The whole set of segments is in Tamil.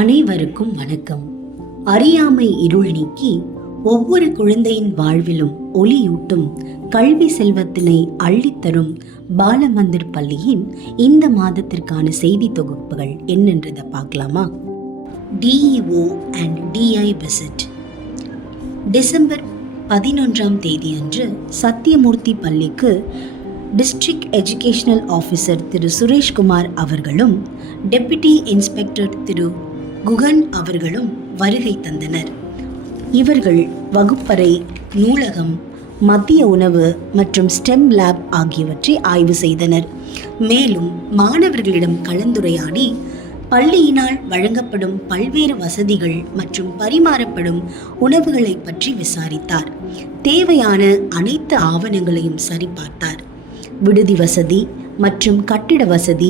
அனைவருக்கும் வணக்கம். அறியாமை இருள் நீக்கி ஒவ்வொரு குழந்தையின் வாழ்விலும் ஒளியூட்டும் கல்வி செல்வத்தினை அள்ளித்தரும் பாலமந்திர் பள்ளியின் இந்த மாதத்திற்கான செய்தி தொகுப்புகள் என்னன்றதை பார்க்கலாமா? DEO and DI visit. December 11ஆம் தேதி அன்று சத்தியமூர்த்தி பள்ளிக்கு டிஸ்ட்ரிக்ட் எஜுகேஷனல் ஆஃபீஸர் திரு சுரேஷ்குமார் அவர்களும் டெப்யூட்டி இன்ஸ்பெக்டர் திரு குகன் அவர்களும் வருகை தந்தனர். இவர்கள் வகுப்பறை, நூலகம், மதிய உணவு மற்றும் ஸ்டெம் லேப் ஆகியவற்றை ஆய்வு செய்தனர். மேலும் மாணவர்களிடம் கலந்துரையாடி பள்ளியினால் வழங்கப்படும் பல்வேறு வசதிகள் மற்றும் பரிமாறப்படும் உணவுகளை பற்றி விசாரித்தார். தேவையான அனைத்து ஆவணங்களையும் சரிபார்த்தார். விடுதி வசதி மற்றும் கட்டிட வசதி,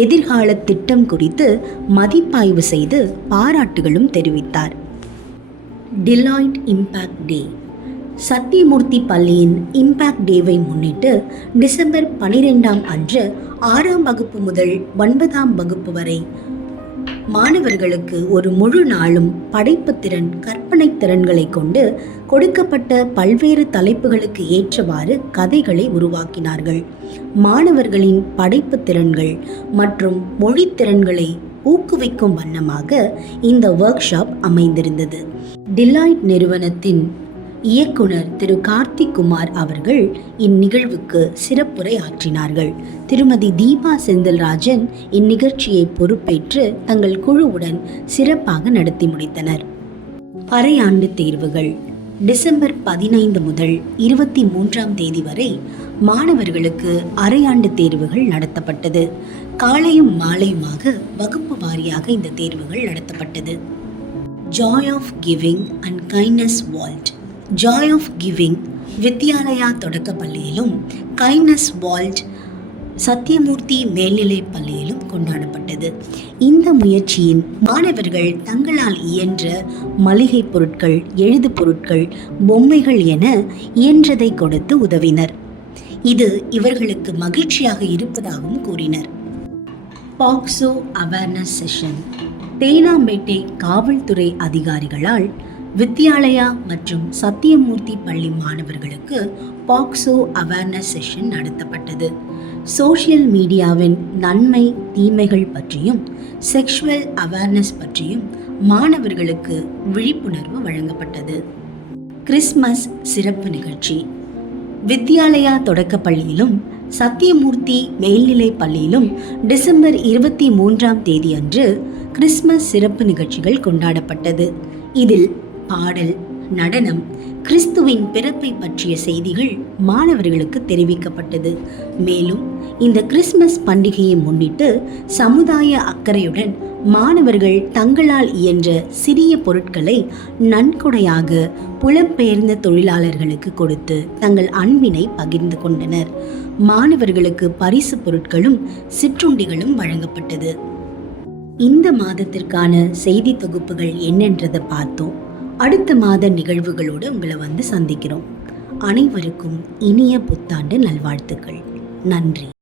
எதிர்கால திட்டம் குறித்து மதிப்பாய்வு செய்து பாராட்டுகளும் தெரிவித்தார். டிலாய்ட் இம்பேக்ட் டே. சத்தியமூர்த்தி பள்ளியின் இம்பேக்ட் டேவை முன்னிட்டு டிசம்பர் 12ஆம் அன்று 6ஆம் வகுப்பு முதல் 9ஆம் வகுப்பு வரை மாணவர்களுக்கு ஒரு முழு நாளும் படைப்பு திறன், கற்பனை திறன்களை கொண்டு கொடுக்கப்பட்ட பல்வேறு தலைப்புகளுக்கு ஏற்றவாறு கதைகளை உருவாக்கினார்கள். மாணவர்களின் படைப்பு திறன்கள் மற்றும் மொழி திறன்களை ஊக்குவிக்கும் வண்ணமாக இந்த ஒர்க் ஷாப் அமைந்திருந்தது. டிலாய்ட் நிறுவனத்தின் இயக்குனர் திரு கார்த்திக் குமார் அவர்கள் இந்நிகழ்வுக்கு சிறப்புரை ஆற்றினார்கள். திருமதி தீபா செந்தில்ராஜன் இந்நிகழ்ச்சியை பொறுப்பேற்று தங்கள் குழுவுடன் சிறப்பாக நடத்தி முடித்தனர். அரையாண்டு தேர்வுகள். டிசம்பர் 15 முதல் 23ஆம் தேதி வரை மாணவர்களுக்கு அரையாண்டு தேர்வுகள் நடத்தப்பட்டது. காலையும் மாலையுமாக வகுப்பு வாரியாக இந்த தேர்வுகள் நடத்தப்பட்டது. Joy of giving and kindness wall. Joy of giving Vidyalaya தொடக்க பள்ளியிலும், கைண்ட்னஸ் வால்ட் சத்தியமூர்த்தி மேல்நிலை பள்ளியிலும் கொண்டாடப்பட்டது. இந்த முயற்சியின் மாணவர்கள் தங்களால் இயன்ற மளிகை பொருட்கள், எழுது பொருட்கள், பொம்மைகள் என இயன்றதை கொடுத்து உதவினர். இது இவர்களுக்கு மகிழ்ச்சியாக இருப்பதாகவும் கூறினர். பாக்ஸோ அவேர்னஸ் செஷன். தேனாம்பேட்டை காவல்துறை அதிகாரிகளால் வித்யாலயா மற்றும் சத்தியமூர்த்தி பள்ளி மாணவர்களுக்கு பாக்ஸோ அவேர்னஸ் செஷன் நடத்தப்பட்டது. சோஷியல் மீடியாவின் நன்மை தீமைகள் பற்றியும் செக்ஷுவல் அவேர்னஸ் பற்றியும் மாணவர்களுக்கு விழிப்புணர்வு வழங்கப்பட்டது. கிறிஸ்மஸ் சிறப்பு நிகழ்ச்சி. வித்யாலயா தொடக்க பள்ளியிலும் சத்தியமூர்த்தி மேல்நிலை பள்ளியிலும் டிசம்பர் 23ஆம் தேதி அன்று கிறிஸ்மஸ் சிறப்பு நிகழ்ச்சிகள் கொண்டாடப்பட்டது. இதில் பாடல், நடனம், கிறிஸ்துவின் பிறப்பை பற்றிய செய்திகள் மாணவர்களுக்கு தெரிவிக்கப்பட்டது. மேலும் இந்த கிறிஸ்மஸ் பண்டிகையை முன்னிட்டு சமுதாய அக்கறையுடன் மாணவர்கள் தங்களால் இயன்ற சிறிய பொருட்களை நன்கொடையாக புலம்பெயர்ந்த தொழிலாளர்களுக்கு கொடுத்து தங்கள் அன்பினை பகிர்ந்து கொண்டனர். மாணவர்களுக்கு பரிசு பொருட்களும் சிற்றுண்டிகளும் வழங்கப்பட்டது. இந்த மாதத்திற்கான செய்தி தொகுப்புகள் என்னன்றதை பார்த்தோம். அடுத்த மாத நிகழ்வுகளோடு உங்களை சந்திக்கிறோம். அனைவருக்கும் இனிய புத்தாண்டு நல்வாழ்த்துக்கள். நன்றி.